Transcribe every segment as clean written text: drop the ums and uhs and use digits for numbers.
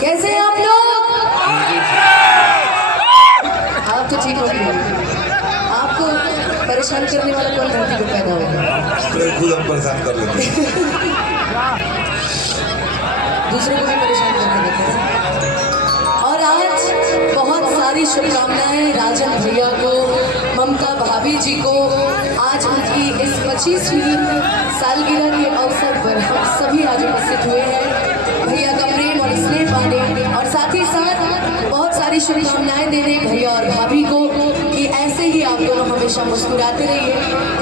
कैसे हैं आप लोग? आप तो ठीक हो गए। आपको परेशान करने वाला कौन धरती को पैदा होगा? खुद हम परेशान कर लेते हैं। दूसरों को भी परेशान करके देते हैं। और आज बहुत सारी शुभकामनाएं राजन भैया को, ममता भाभी जी को। आज उनकी इस 25वीं सालगिरह के अवसर पर हम सभी आज उपस्थित हुए हैं। भैया का प्रेम और स्नेह पाने और साथ ही साथ बहुत सारी शुभकामनाएं देने भैया और भाभी को कि ऐसे ही आप दोनों हमेशा मुस्कुराते रहिए।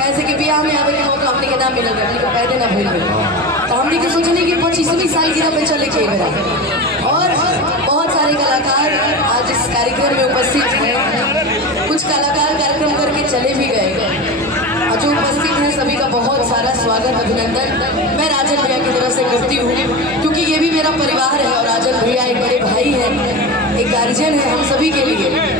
ऐसे कि ब्याह में आवे के मौका हमने के नाम मिलल अपने को पैदे ना भूल गए, तो हमने के सोचने की 25वीं सालगिरह पे चले के बेरा। और बहुत सारे कलाकार आज इस कार्यक्रम में उपस्थित हैं। कुछ कलाकार कार्यक्रम करके चले भी गए और जो उपस्थित हैं सभी का बहुत सारा स्वागत, अभिनंदन मैं राजन भैया की तरफ से करती हूँ, क्योंकि ये भी मेरा परिवार है और राजन भैया एक बड़े भाई हैं, एक गार्जियन है हम सभी के लिए।